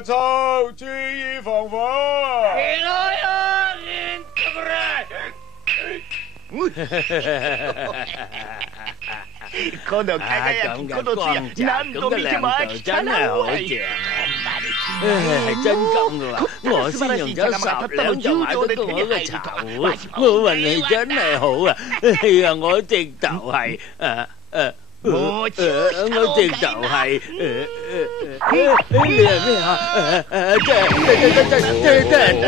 發臭，注意防火。嗰度嗰度光澤，咁嘅亮度真係好正啊！真咁噶喎，我先用咗10兩就買得到我個茶壺，我運氣真係好啊！哎呀，我直頭係我直頭係你係咩啊？真係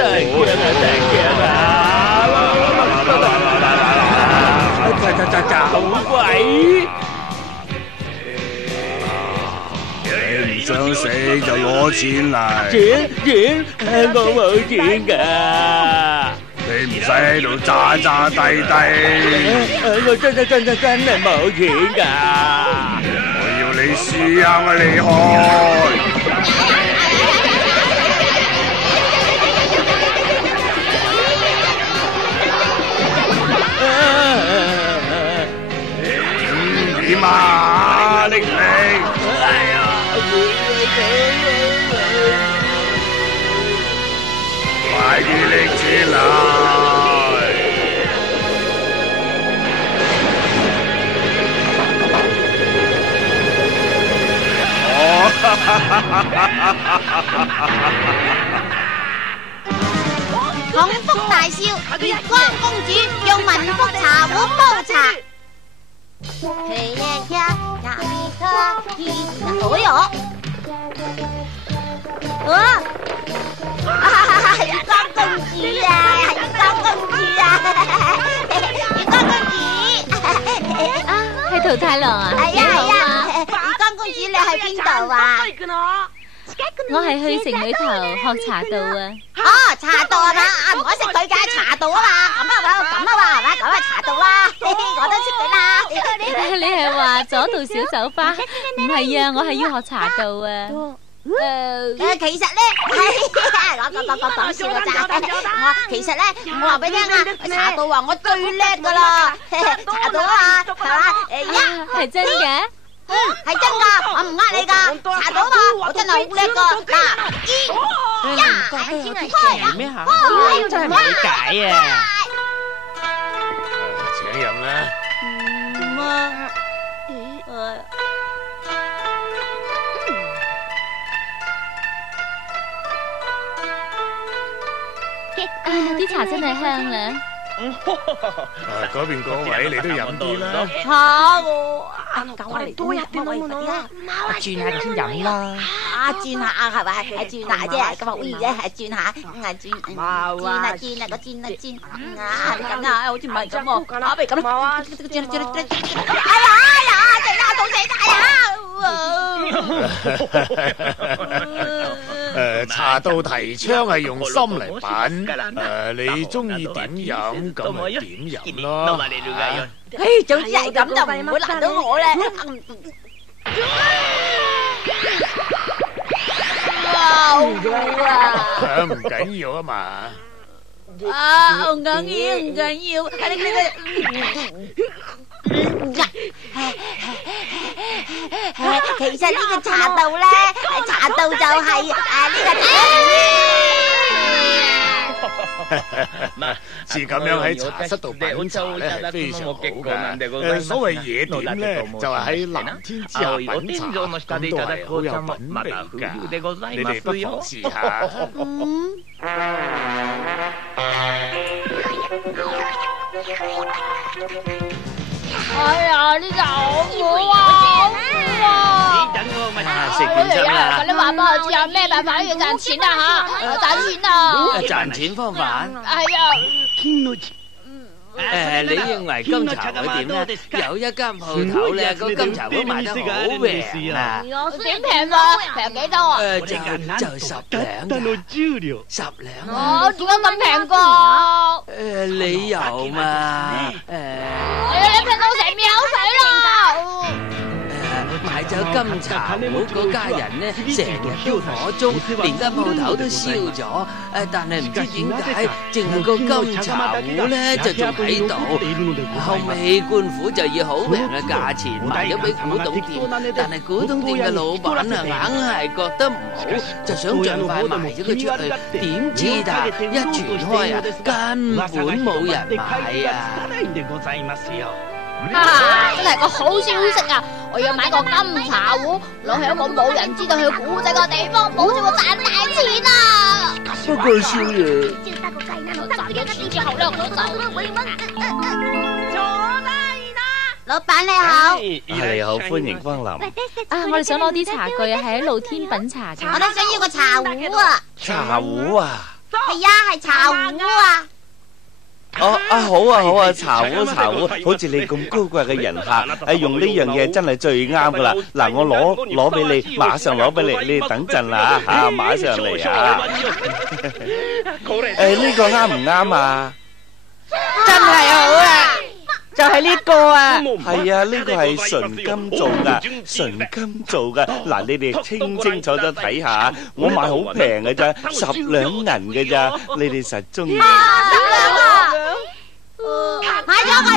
驚啊！走鬼！你唔想死就攞錢嚟。錢，我冇錢㗎。你唔使喺度詐詐低低。我真係冇錢㗎。我要你輸啊！我厲害。點啊！拎嚟！哎呀！快啲拎錢嚟！孔福大笑，月光公主用文福茶壺煲茶。哎呦！月光公主啊，月光公主啊，月光公主啊，係桃太郎啊！係啊，月光公主你喺邊度啊？我係去城裏頭學茶道啊！哦，茶道係嘛？我識佢嘅茶道啊嘛，咁啊係嘛？咁啊茶道啦，我都識佢啦。你係話左道小酒吧？唔係啊，我係要學茶道啊。其實咧，我講笑㗎咋。我其實咧，我話俾你聽啊，茶道話我最叻噶啦，茶道啊，係嘛？係真嘅？係真噶，我唔呃你噶，茶到嘛，我真係好叻噶。嗱，咩吓？真係唔理解啊！請飲啦。啲茶真係香啦。嗰邊嗰位你都飲啲啦。多一啲啦，轉下先飲啦。轉下係咪？轉下啫，咁啊會啫，轉下，轉啊，個轉啊，你咁啊，好似唔係咁喎，不如咁啦，轉，哎呀，死啦，凍死晒茶道提倡係用心嚟品，你中意點飲咁咪點飲咯。總之係咁就唔會難到我咧。好啊！唔緊要啊嘛。唔緊要，其實呢個茶道咧，茶道就係呢個。是咁樣喺茶室度品茶咧係非常好㗎。所謂野點咧，就係喺藍天之下品茶，咁都係好有品味㗎。你哋不妨試下。哎呀，呢茶好苦啊！食點心啦？你話俾我知有咩辦法可以賺錢啊？吓，賺錢啊！賺錢方法？係啊。你認為金茶會點咧？有一間鋪頭咧，個金茶會賣得好平啊！點平啊？平幾多啊？就10兩。10兩啊！點解咁平噶？理由嘛。你聽到成面口水啦！買就金茶壺嗰家人呢，成日都火燭，連間鋪頭都燒咗。但係唔知點解，淨係個金茶壺呢就仲喺度。後尾官府就以好平嘅價錢賣咗俾古董店，但係古董店嘅老闆啊，硬係覺得唔好，就想盡快賣咗佢出去。點知但一傳開啊，根本冇人買啊！真係個好消息啊！我要買個金茶壺，攞去一個冇人知道去古仔個地方，保證我賺大錢啊！不過少爺，我賺咗錢之後咧，我老闆你好，你好，歡迎光臨。我哋想攞啲茶具啊，係喺露天品茶嘅。我哋想要個茶壺啊！茶壺啊？係啊，係茶壺啊！好啊，茶壺，好似你咁高貴嘅人客，用呢樣嘢真係最啱噶啦。嗱，我攞俾你，馬上攞俾你，你等陣啦吓，馬上嚟啊！呢個啱唔啱啊？真係好啊！就係呢個啊！係啊，呢個係純金做噶，純金做噶。嗱，你哋清清楚楚睇下，我買好平嘅咋，10兩銀嘅咋，你哋實中意。10兩啊！買咗佢。